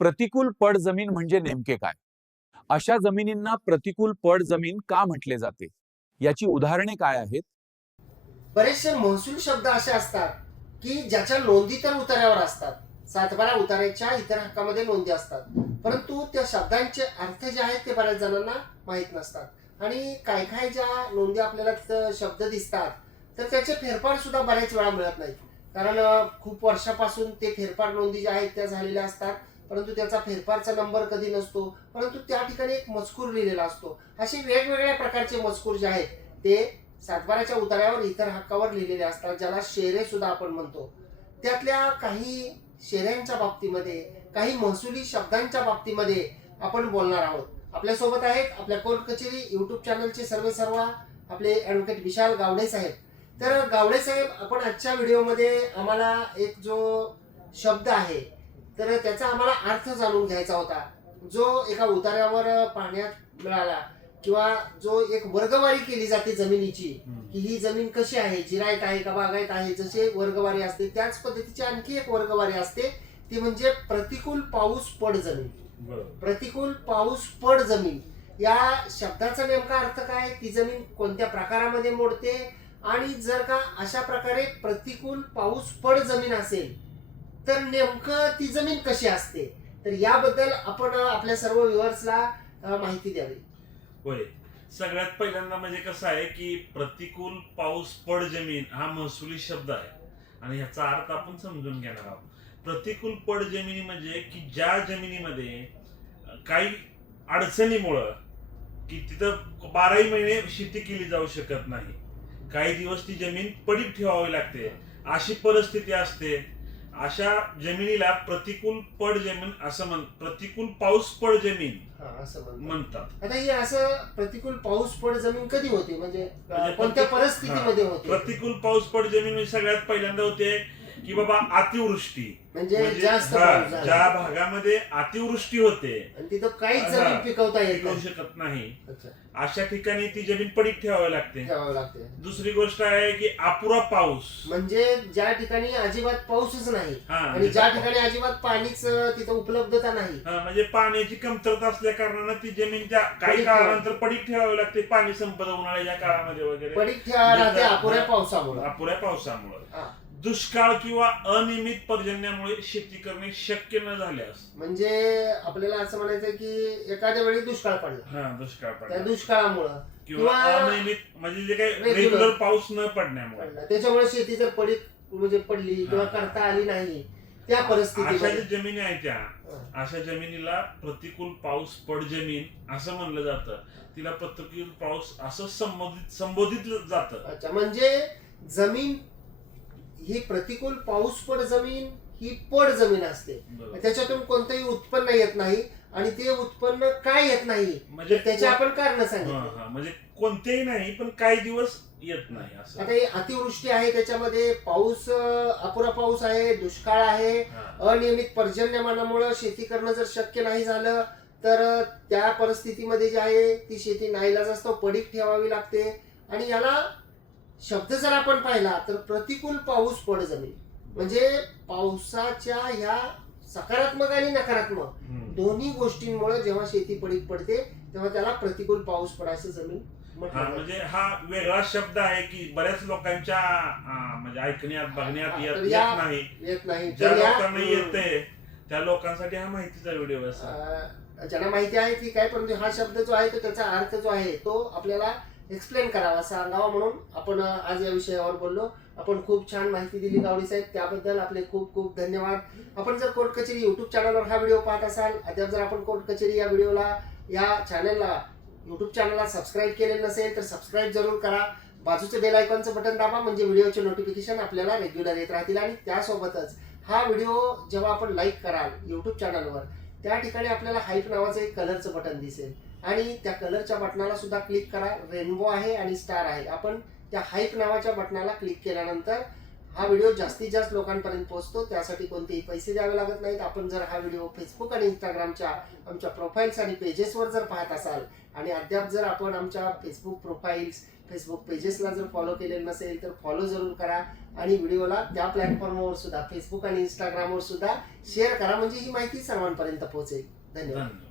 प्रतिकूल पड जमीन म्हणजे नेमके काय? अशा जमिनींना प्रतिकूल पड जमीन का म्हटले जाते? याची उदाहरणे काय आहेत? बरेचसे महसूल शब्द असे असतात की ज्याच्या नोंदी तर उतार्यावर असतात. सातबारा उतार्याच्या इतर हक्कामध्ये नोंदी असतात. परंतु त्या शब्दांचे अर्थ जे आहेत ते बऱ्याच जणांना माहीत नसतात. आणि काय काय ज्या नोंदी आपल्याला शब्द दिसतात तर त्याचे फेरफार सुद्धा बऱ्याच वेळा मिळत नाहीत. कारण खूप वर्षापासून ते फेरफार नोंदी ज्या आहेत त्या झालेल्या असतात. परंतु त्याचा फेरफारचा नंबर कधी नसतो परंतु त्या ठिकाणी एक मजकूर लिहिलेला असतो. असे वेगवेगळ्या प्रकारचे मजकूर जे आहेत ते सातबाराच्या उतार्यावर इतर हक्कावर लिहिलेले असतात ज्याला शेरे सुद्धा आपण म्हणतो. त्यातल्या काही शेऱ्यांच्या बाबतीमध्ये काही महसुली शब्दांच्या बाबतीमध्ये आपण बोलणार आहोत. आपल्यासोबत आहेत आपल्या कोर्ट कचेरी युट्यूब चॅनलचे सर्व सर्व आपले ॲडव्होकेट विशाल गावडे साहेब. तर गावडे साहेब आपण आजच्या व्हिडिओमध्ये आम्हाला एक जो शब्द आहे तर त्याचा आम्हाला अर्थ जाणून घ्यायचा होता. जो एका उतार्यावर पाहण्यात मिळाला किंवा जो एक वर्गवारी केली जाते जमिनीची की ही जमीन कशी आहे जिरायत आहे का बागायत आहे जसे वर्गवारी असते त्याच पद्धतीची आणखी एक वर्गवारी असते. ती म्हणजे प्रतिकूल पाऊस पड जमीन. प्रतिकूल पाऊस पड जमीन. या शब्दाचा नेमका अर्थ काय? ती जमीन कोणत्या प्रकारामध्ये मोडते? आणि जर का अशा प्रकारे प्रतिकूल पाऊस पड जमीन असेल तर नेमकं ती जमीन कशी असते? तर याबद्दल आपण आपल्या सर्व व्ह्युअर्सला माहिती द्यावी. होय. सगळ्यात पहिल्यांदा म्हणजे कसं आहे की प्रतिकूल पाऊस पड जमीन हा महसुली शब्द आहे. आणि ह्याचा अर्थ आपण समजून घेणार आहोत. प्रतिकूल पड जमिनी म्हणजे की ज्या जमिनीमध्ये काही अडचणीमुळं की तिथं बाराही महिने शेती केली जाऊ शकत नाही. काही दिवस ती जमीन पडीक ठेवावी लागते. अशी परिस्थिती असते. अशा जमिनीला प्रतिकूल पड जमीन असं म्हण प्रतिकूल पाऊस पड जमीन हा, असं म्हणतात. म्हणतात. आता ही असं प्रतिकूल पाऊस पड जमीन कधी होते? म्हणजे अं, म्हणजे कोणत्या प्रति- परिस्थितीमध्ये होते? प्रतिकूल पाऊस पड जमीन म्हणजे सगळ्यात पहिल्यांदा होते की बाबा अतिवृष्टी. म्हणजे म्हणजे हा, झाला. ज्या भागामध्ये अतिवृष्टी होते आणि तिथं काहीच हा, जमीन पिकवता येत पिकवू नाही. शकत नाही. अच्छा, अशा ठिकाणी ती जमीन पडीक ठेवावी लागते. ठेवावं लागते. दुसरी गोष्ट आहे की अपुरा पाऊस. म्हणजे ज्या ठिकाणी अजिबात पाऊसच नाही हा आणि म्हणजे ज्या ठिकाणी अजिबात पाणीच अं, तिथं उपलब्धता नाही. हा, म्हणजे पाण्याची कमतरता असल्या कारणानं ती जमीन त्या काही पडीक काळानंतर पडीक ठेवावी लागते पाणी संपत उन्हाळ्याच्या काळामध्ये वगैरे. पडीक ठेवावं लागते अपुऱ्या पावसामुळे. अपुऱ्या पावसामुळे. हा. दुष्काळ किंवा अनियमित पर्जन्यामुळे शेती करणे शक्य न झाल्यास. म्हणजे आपल्याला असं म्हणायचं की एखाद्या वेळी दुष्काळ पडला. हा दुष्काळ त्या पडला दुष्काळामुळं. किंवा किंवा- अनियमित म्हणजे जे काही Regular. रेग्युलर पाऊस न पडण्यामुळे. पडला. त्याच्यामुळे शेती जर पडीक म्हणजे पडली किंवा हा. करता आली नाही त्या अशा परिस्थितीमध्ये ज्या जमिनी आहेत त्या हा. अशा जमिनीला प्रतिकूल पाऊस पड जमीन असं म्हणलं जातं. तिला प्रतिकूल पाऊस असं संबोधित संबोधित जातं. अच्छा म्हणजे जमीन ही प्रतिकूल पाऊस पड जमीन ही पड जमीन असते. त्याच्यातून कोणतंही उत्पन्न येत नाही आणि ते उत्पन्न काय येत नाही म्हणजे त्याचे आपण कारण सांगितले म्हणजे कोणतेही नाही पण काही दिवस येत नाही असं आता ही अतिवृष्टी आहे त्याच्यामध्ये पाऊस अपुरा पाऊस आहे दुष्काळ आहे. अनियमित पर्जन्यमानामुळे शेती करणं जर शक्य नाही झालं तर त्या परिस्थितीमध्ये जी आहे ती शेती नाईलाज असतो पडीक ठेवावी लागते आणि याला शब्द जर आपण पाहिला तर प्रतिकूल पाऊस पड जमीन. म्हणजे पावसाच्या ह्या सकारात्मक आणि नकारात्मक. दोन्ही गोष्टींमुळे जेव्हा शेती पडीक पडते तेव्हा त्याला प्रतिकूल पाऊस पडायचं जमीन. म्हणजे हा वेगळा शब्द आहे की बऱ्याच लोकांच्या म्हणजे ऐकण्यात बघण्यात येत नाही. येत नाही. ज्या लोकांना येते त्या लोकांसाठी हा माहितीचा व्हिडिओ असा ज्यांना माहिती आहे की काय परंतु हा शब्द जो आहे तो त्याचा अर्थ जो आहे तो आपल्याला एक्सप्लेन करावा सांगावा म्हणून आपण आज या विषयावर बोललो. आपण खूप छान माहिती दिली गावडी साहेब. त्याबद्दल आपले खूप खूप धन्यवाद. आपण जर कोर्ट कचेरी युट्यूब चॅनलवर हा व्हिडिओ पाहत असाल अद्याप जर आपण कोर्ट कचेरी या व्हिडिओला या चॅनलला युट्यूब चॅनलला सबस्क्राईब केलेलं नसेल तर सबस्क्राईब जरूर करा. बाजूचे बेल आयकॉनचं बटन दाबा म्हणजे व्हिडिओचे नोटिफिकेशन आपल्याला रेग्युलर येत राहतील. आणि त्यासोबतच हा व्हिडिओ जेव्हा आपण लाईक कराल युट्यूब चॅनलवर त्या ठिकाणी आपल्याला हाईप नावाचं एक कलरचं बटन दिसेल. आणि त्या कलरच्या बटनाला सुद्धा क्लिक करा. रेनबो आहे आणि स्टार आहे. आपण त्या हाईप नावाच्या बटनाला क्लिक केल्यानंतर हा व्हिडिओ जास्तीत जास्त लोकांपर्यंत पोहोचतो. त्यासाठी कोणतेही पैसे द्यावे लागत नाहीत. आपण जर हा व्हिडिओ फेसबुक आणि इंस्टाग्रामच्या आमच्या प्रोफाईल्स आणि पेजेसवर जर पाहत असाल आणि अद्याप जर आपण आमच्या फेसबुक प्रोफाईल्स फेसबुक पेजेसला जर फॉलो केलेलं नसेल तर फॉलो जरूर करा आणि व्हिडिओला त्या प्लॅटफॉर्मवर सुद्धा फेसबुक आणि इंस्टाग्रामवर सुद्धा शेअर करा. म्हणजे ही माहिती सर्वांपर्यंत पोहोचेल. धन्यवाद.